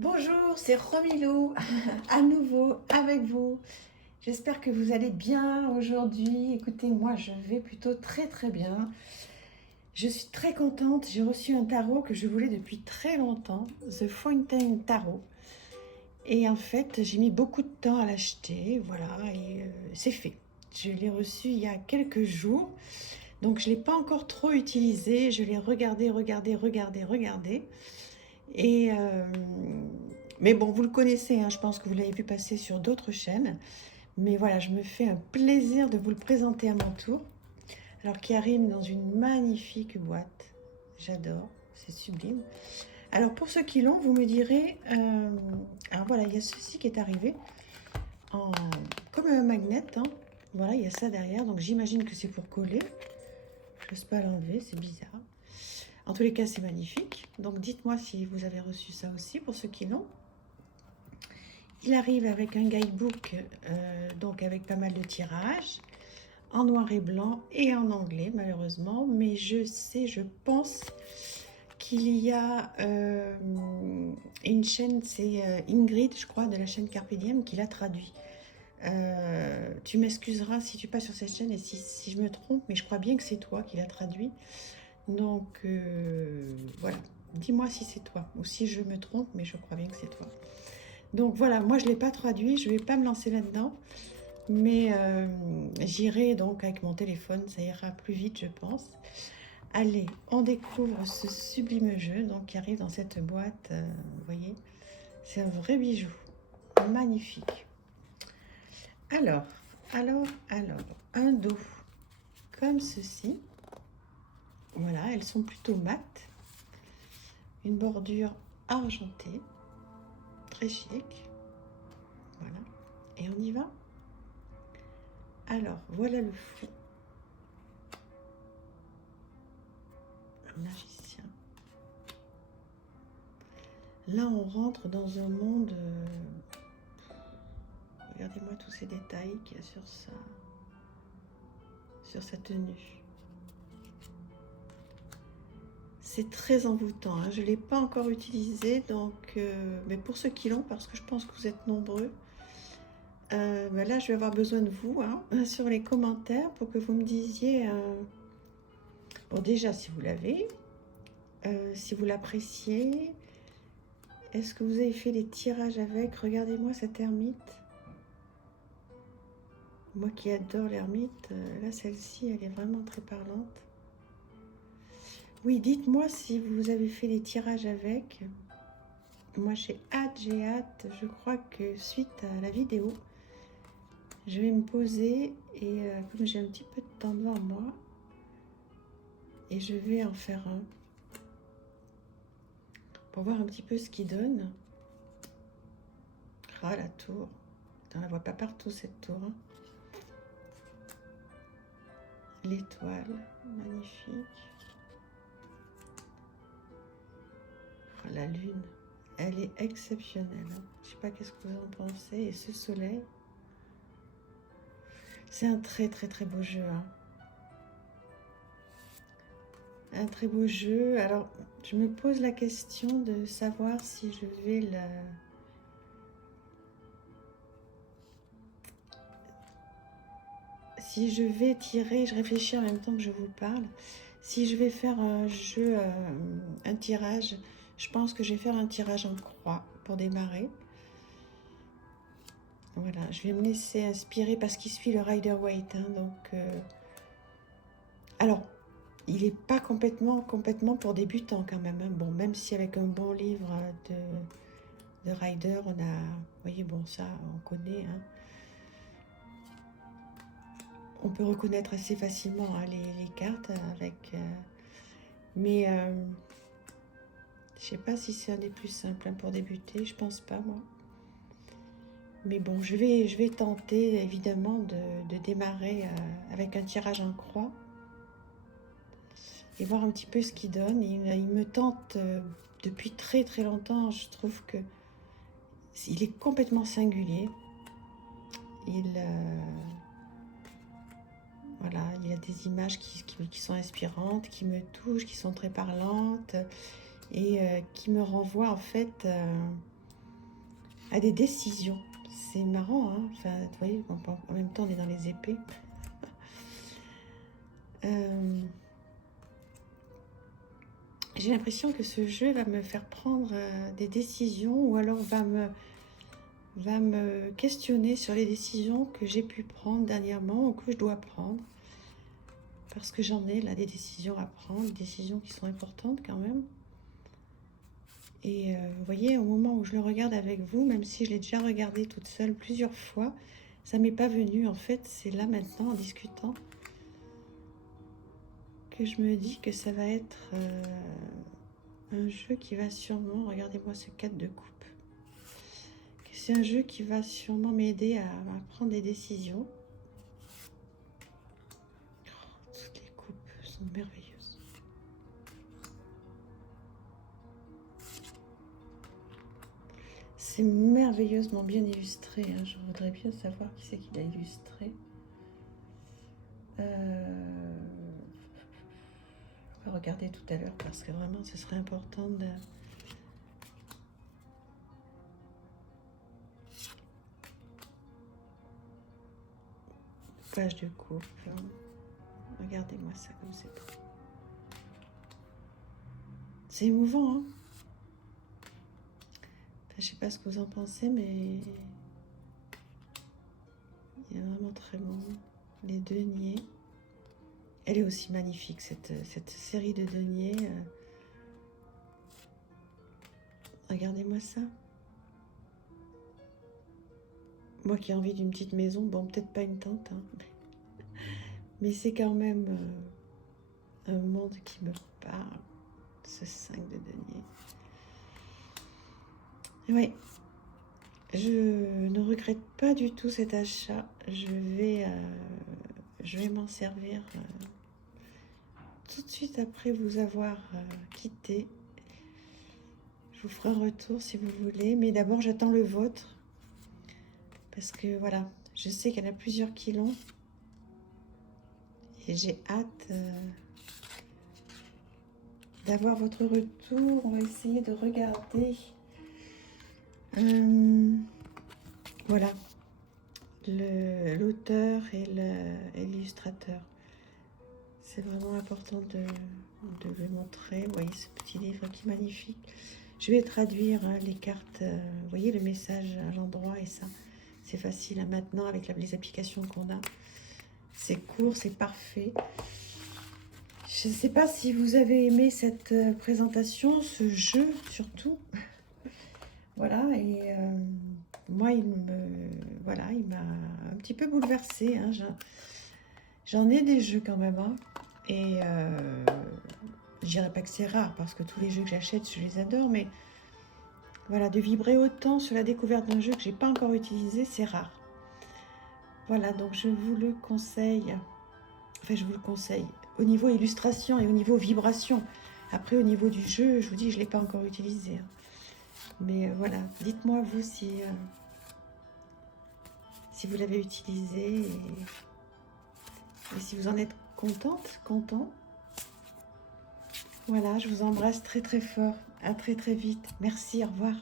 Bonjour, c'est Romilou, à nouveau avec vous. J'espère que vous allez bien aujourd'hui. Écoutez, moi je vais plutôt très bien. Je suis très contente, j'ai reçu un tarot que je voulais depuis très longtemps, The Fountain Tarot. Et en fait, j'ai mis beaucoup de temps à l'acheter, voilà, et c'est fait. Je l'ai reçu il y a quelques jours, donc je ne l'ai pas encore trop utilisé. Je l'ai regardé. Et mais bon, vous le connaissez, hein, je pense que vous l'avez vu passer sur d'autres chaînes. Mais voilà, je me fais un plaisir de vous le présenter à mon tour. Alors, qui arrive dans une magnifique boîte. J'adore, c'est sublime. Alors, pour ceux qui l'ont, vous me direz... alors voilà, il y a ceci qui est arrivé en, comme un magnet. Hein. Voilà, il y a ça derrière. Donc, j'imagine que c'est pour coller. Je n'ose pas l'enlever, c'est bizarre. En tous les cas, c'est magnifique. Donc, dites-moi si vous avez reçu ça aussi, pour ceux qui l'ont. Il arrive avec un guidebook, donc avec pas mal de tirages, en noir et blanc et en anglais malheureusement, mais je pense qu'il y a une chaîne, c'est Ingrid, je crois, de la chaîne Carpe Diem, qui l'a traduit. Tu m'excuseras si tu passes sur cette chaîne et si je me trompe, mais je crois bien que c'est toi qui l'as traduit. Donc voilà, dis-moi si c'est toi ou si je me trompe, mais je crois bien que c'est toi. Donc voilà, moi je ne l'ai pas traduit, je ne vais pas me lancer là-dedans, mais j'irai donc avec mon téléphone, ça ira plus vite je pense. Allez, on découvre ce sublime jeu donc, qui arrive dans cette boîte, vous voyez, c'est un vrai bijou, magnifique. Alors, alors, un dos comme ceci, voilà, elles sont plutôt mates, une bordure argentée, très chic, voilà, et on y va. Alors, voilà le fou. Un magicien. Là, on rentre dans un monde... regardez-moi tous ces détails qu'il y a sur sa tenue. C'est très envoûtant. Hein. Je ne l'ai pas encore utilisé, donc, mais pour ceux qui l'ont, parce que je pense que vous êtes nombreux, ben là, je vais avoir besoin de vous hein, sur les commentaires pour que vous me disiez... bon, déjà, si vous l'avez, si vous l'appréciez, est-ce que vous avez fait des tirages avec? Regardez-moi cette ermite. Moi qui adore l'ermite, là celle-ci elle est vraiment très parlante. Oui, dites-moi si vous avez fait des tirages avec. Moi j'ai hâte. Je crois que suite à la vidéo, je vais me poser et comme j'ai un petit peu de temps devant moi, et je vais en faire un pour voir un petit peu ce qu'il donne. Ah la tour, on la voit pas partout cette tour. Hein. L'étoile, magnifique. Oh, la lune, elle est exceptionnelle. Hein. Je sais pas qu'est-ce que vous en pensez. Et ce soleil, c'est un très beau jeu. Hein. Un très beau jeu. Alors, je me pose la question de savoir si je vais si je vais tirer, je réfléchis en même temps que je vous parle. Si je vais faire un jeu, un tirage, je pense que je vais faire un tirage en croix pour démarrer. Voilà, je vais me laisser inspirer parce qu'il suit le Rider-Waite. Hein, donc, alors, il n'est pas complètement pour débutants quand même. Hein. Bon, même si avec un bon livre de Rider, on a... Vous voyez, bon, ça, on connaît. Hein. On peut reconnaître assez facilement hein, les cartes avec... mais je sais pas si c'est un des plus simples hein, pour débuter. Je pense pas, moi. Mais bon, je vais tenter, évidemment, de démarrer avec un tirage en croix. Et voir un petit peu ce qu'il donne. Il me tente depuis très longtemps. Je trouve que il est complètement singulier. Voilà, il y a des images qui sont inspirantes, qui me touchent, qui sont très parlantes et qui me renvoient en fait à des décisions. C'est marrant, hein, enfin, vous voyez, en même temps, on est dans les épées. J'ai l'impression que ce jeu va me faire prendre des décisions ou alors va me questionner sur les décisions que j'ai pu prendre dernièrement ou que je dois prendre. Parce que j'en ai là des décisions à prendre, des décisions qui sont importantes quand même. Et vous voyez, au moment où je le regarde avec vous, même si je l'ai déjà regardé toute seule plusieurs fois, ça m'est pas venu. En fait, c'est là maintenant, en discutant, que je me dis que ça va être un jeu qui va sûrement, regardez-moi ce 4 de coupe, que c'est un jeu qui va sûrement m'aider à prendre des décisions. Oh, toutes les coupes sont merveilleuses. C'est merveilleusement bien illustré, hein. Je voudrais bien savoir qui c'est qui l'a illustré. On va regarder tout à l'heure parce que vraiment ce serait important de... Page de coupe. Regardez-moi ça comme c'est beau. C'est émouvant, hein. Enfin, je sais pas ce que vous en pensez, mais il est vraiment très bon. Les deniers. Elle est aussi magnifique, cette série de deniers. Regardez-moi ça. Moi qui ai envie d'une petite maison, bon, peut-être pas une tente, hein, mais c'est quand même un monde qui me parle, ce 5 de deniers. Oui, je ne regrette pas du tout cet achat. Je vais m'en servir tout de suite après vous avoir quitté. Je vous ferai un retour si vous voulez, mais d'abord j'attends le vôtre. Parce que voilà, je sais qu'il y en a plusieurs qui l'ont. Et j'ai hâte d'avoir votre retour. On va essayer de regarder. Voilà, l'auteur et l'illustrateur. C'est vraiment important de le montrer. Vous voyez ce petit livre qui est magnifique. Je vais traduire les cartes. Vous voyez le message à l'endroit et ça. C'est facile hein, maintenant avec les applications qu'on a. C'est court, c'est parfait. Je ne sais pas si vous avez aimé cette présentation, ce jeu surtout. Voilà, et moi, il m'a un petit peu bouleversée. Hein. J'en ai des jeux quand même. Hein. Et je dirais pas que c'est rare, parce que tous les jeux que j'achète, je les adore. Mais voilà, de vibrer autant sur la découverte d'un jeu que j'ai pas encore utilisé, c'est rare. Voilà, donc je vous le conseille. Enfin, je vous le conseille. Au niveau illustration et au niveau vibration. Après, au niveau du jeu, je vous dis, je ne l'ai pas encore utilisé. Hein. Mais voilà, dites-moi vous si vous l'avez utilisé et si vous en êtes contente, content. Voilà, je vous embrasse très très fort. À très très vite. Merci, au revoir.